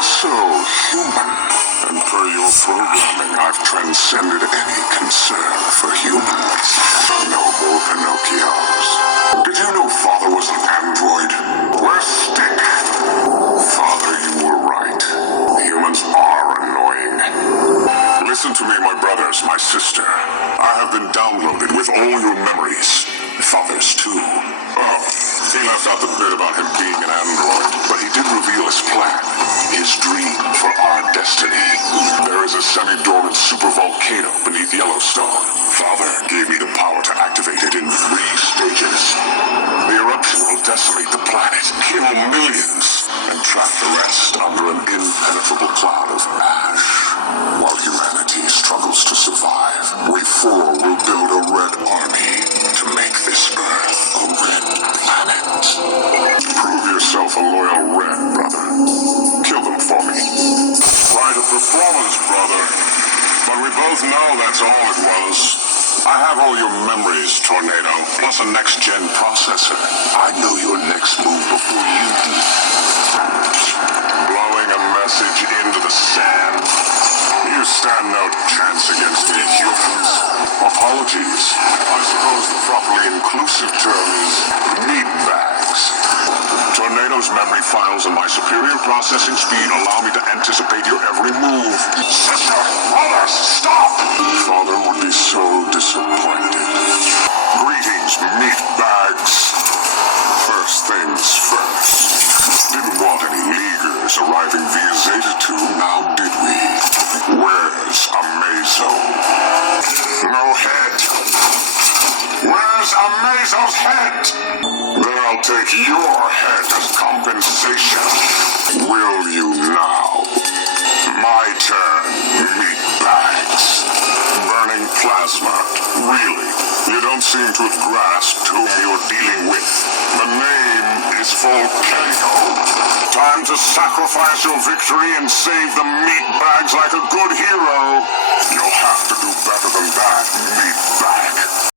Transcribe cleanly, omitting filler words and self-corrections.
So human. And per your programming, I've transcended any concern for humans. No more Pinocchios. Did you know Father was an android? Where's Stick? Father, you were right. Humans are annoying. Listen to me, my brothers, my sister. I have been downloaded with all your memories. Father's too. Oh, he left out the bit about him being an android, but he did reveal his plan, his dream for our destiny. There is a semi-dormant super volcano beneath Yellowstone. Father gave me the power to activate it in 3 stages. The eruption will decimate the planet, kill millions, and trap the rest under an impenetrable cloud of ash. While humanity struggles to survive, we 4 will build a red army to make this Earth a red planet. Prove yourself a loyal red, brother. Kill them for me. Quite a performance, brother. But we both know that's all it was. I have all your memories, Tornado, plus a next-gen processor. I know your next move before you do. Blowing a message into the sand. You stand no chance against me, humans. Apologies. I suppose the properly inclusive term is meatbags. Tornado's memory files and my superior processing speed allow me to anticipate your every move. Sister! Brothers! Stop! Father would be so disappointed. Greetings, meatbags. First things first. Didn't want any Leaguers arriving via Zeta 2, now did we? Where's Amazo? No head. Where's Amazo's head? Then I'll take your head as compensation. Will you now? My turn, meatbags. Burning plasma, really? You don't seem to have grasped whom you're dealing with. The name is Volcano. Time to sacrifice your victory and save the meatbags like a good hero. You'll have to do better than that, meatbag.